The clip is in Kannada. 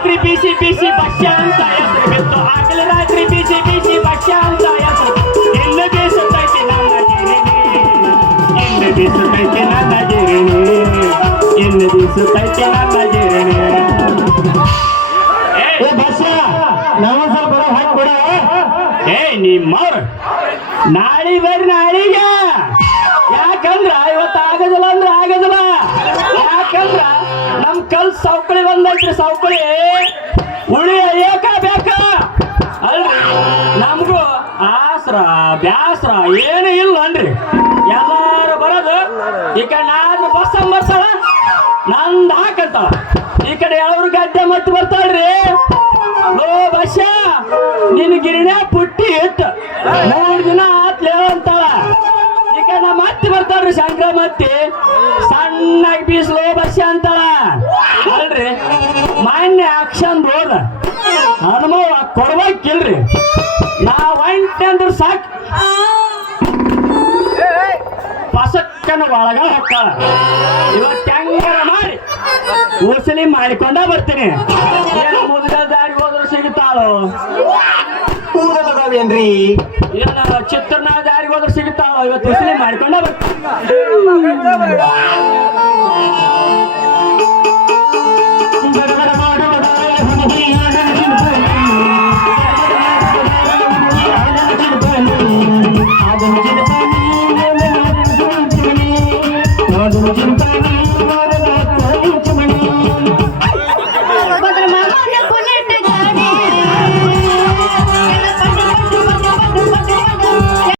ರಾತ್ರಿ ಬಿಸಿ ಬಿಸಿ ಭಕ್ಷ್ಯ ಅಂತ ಹೆಸರು ಬಿತ್ತು ಹಗಲು ರಾತ್ರಿ ಬಿಸಿ ಬಿಸಿ ಭಕ್ಷ್ಯ ಅಂತ ಹೆಸರು ಇನ್ನು ಬೀಸುತ್ತೈತಿ ನನ್ನ ಗಿರಣಿ ಇನ್ನು ಬೀಸುತ್ತೈತಿ ನನ್ನ ಗಿರಣಿ ಇನ್ನು ಬೀಸುತ್ತೈತಿ ನನ್ನ ಗಿರಣಿ ಏ ಭಾಷಾ ನಾವು ಸ್ವಲ್ಪ ಹಾಕಿ ಕೊಡ ಏ ನಿಮ್ಮವ್ರ ನಾಳೆ ಬರ್ರಿ ನಾಳಿಗೆ ಯಾಕಂದ್ರ ಇವತ್ತು ಆಗದಿಲ್ಲ ಅಂದ್ರೆ ಆಗದಿಲ್ಲ ಯಾಕಂದ್ರ ನಮ್ ಕಲ್ ಸೌಕಳಿ ಬಂದೈತ್ರಿ ಸೌಕಳಿ ಉಳಿಯ ಏಕ ಬೇಕ ಅಲ್ರಿ ನಮ್ಗೂ ಆಸ್ರ ಬ್ಯಾಸ್ರ ಏನು ಇಲ್ಲ ಅನ್ರಿ ಎಲ್ಲಾರು ಬರೋದು ಈ ಕಡೆ ನಾದ್ರು ಬಸ್ ಬರ್ತಾಳ ನಂದು ಹಾಕಂತಾಳ ಈ ಕಡೆ ಯಾವ್ರು ಗದ್ದೆ ಮತ್ತೆ ಬರ್ತಾಳ್ರಿ ಲೋ ಬಸ್ಸ ನಿನ್ ಗಿರಣೆ ಪುಟ್ಟಿ ಇಟ್ಟು 3 ದಿನ ಆತ್ಲೇ ಅಂತಾಳ ಈಗ ನಮ್ಮ ಅತ್ತಿ ಬರ್ತಾಳ್ರಿ ಸಂಕ್ರಮತ್ತಿ ಸಣ್ಣಾಗಿ ಬೀಸ್ಲೋ ಬಸ್ಸ ಅಂತಾಳ ಅಲ್ರಿ ಮಾನ್ಯ ಅಕ್ಷನ್ ಹೋದ ಅನುಭವ ಕೊಡ್ಬೇಕಿಲ್ರಿ ನಾವ್ ಒಂಟೆ ಅಂದ್ರೆ ಸಾಕ್ ಪಸಕ್ಕನ ಒಳಗ ಹಾಕ್ತಾಳ ಇವತ್ತು ಹೆಂಗಾರ ಮಾಡಿ ಉಸಲಿ ಮಾಡಿಕೊಂಡ ಬರ್ತೀನಿ ಏನು ಮುದುಗ ದಾರಿಗೆ ಹೋದ್ರು ಸಿಗುತ್ತಾಳು ಕೂದಲದಾವೇನ್ರಿ ಏನ ಚಿತ್ರನ ದಾರಿಗೆ ಹೋದ್ರು ಸಿಗುತ್ತಾಳು ಇವತ್ತು ಉಸಲಿ ಮಾಡಿಕೊಂಡ ಬರ್ತೀನಿ